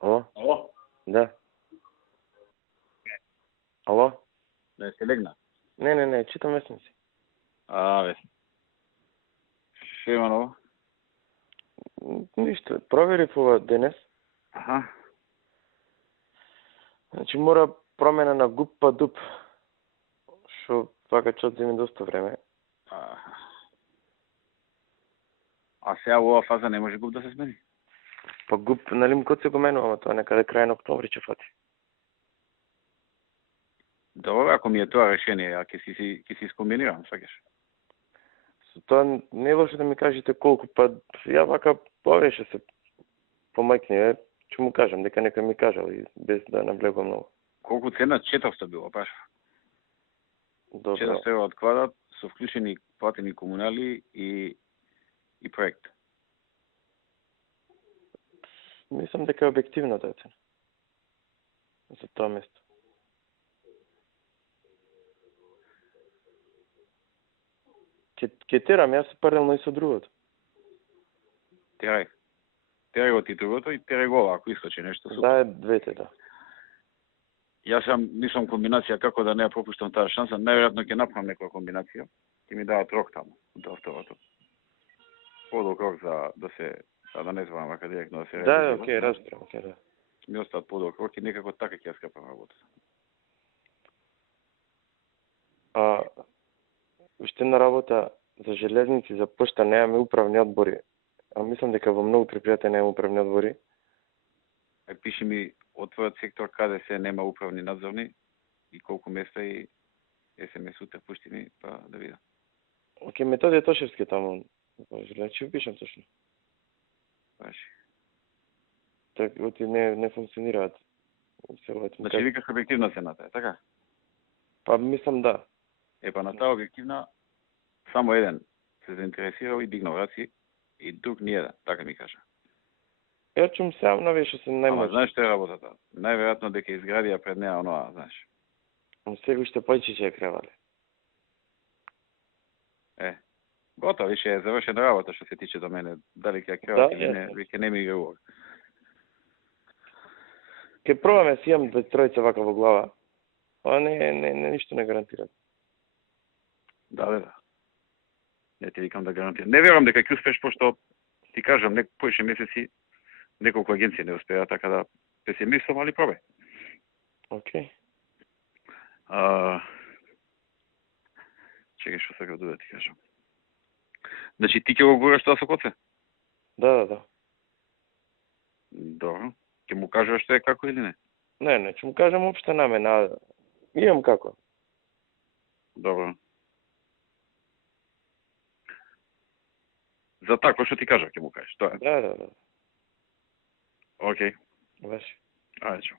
Ало? Ало? Да. Ало? Да си легна. Не, читам вестници. Бе. Што има ново? Ништо, проверив ова денес. Аха. Значи мора промена на ГУП па ДУП. Што вака ќе одземе доста време. А сега во оваа фаза не може ГУП да се смени? Па ГУП, нали МКОЦ го менува, ама тоа некаде крај на октомври ќе фати. Добро, ако ми е тоа решение, а ќе си скомбинирам, сваќаш? Со тоа не е лошо да ми кажете колку, па ја вака повеше се помајкни, ќе му кажам, дека некој ми кажал и без да наблегувам многу. Колку цена? 400 било, баш. Добро. 400 евро од квадрат, со вклучени платени комунали и проект. Мислам дека е објективна таа цена. За тоа место. Ке терам јас паралелно и со другото. Терај го ти другото и терај го ова, ако искочи нешто. Да, двете, да. Јас мислам комбинација како да не ја пропуштам таа шанса. Најверојатно ќе направам некоја комбинација. Ќе ми дадат рок таму, до второто. Подолг рок за да се, да не зборам вака директно да се Да, окей, разбирам, окей, да. Ми остаат подолг рок и некако така ќе ја скапам работата. Уште една работа за железници, за пошта немаме управни одбори. А мислам дека во многу предпријатија нема управни одбори. Пиши ми од твојот сектор каде се нема управни надзорни и колку места и СМС утре пушти ми, па да видам. Окей, Методија Тошевски таму. Значи пишам точно. Баши. Така, оти не функционираат. Значи викаш објективна цената, е така? Па мислам да. Па на таа објективна само еден се заинтересирал и дигнал раци и друг ни еден, така ми кажа. Ја чум сам навеше се најмногу. Ама знаеш што е работата? Најверојатно дека изградија пред неа оноа, знаеш. Сега уште појче ќе ја кревале. Готово, више е завршена работа што се тиче до мене. Дали ќе ја креват или не, веќе не ми игрува. Ке пробаме си имам тројца вака во глава. Ова не ништо не гарантира. Да. Не ти викам да гарантирам. Не верувам дека ќе успеш, пошто ти кажам, поише месеци неколку агенции не успеа, така да песимистам, али пробај. Окей. Чекај што сакав да ти кажам. Значи ти ќе го гураш тоа со коце? Да. Добро. Ќе му кажеш што е како или не? Не, ќе му кажам општа намена. Имам како. Добро. За тако што ти кажа ќе му кажеш, тоа е. Да. Окей. Баш. Ајде, чао.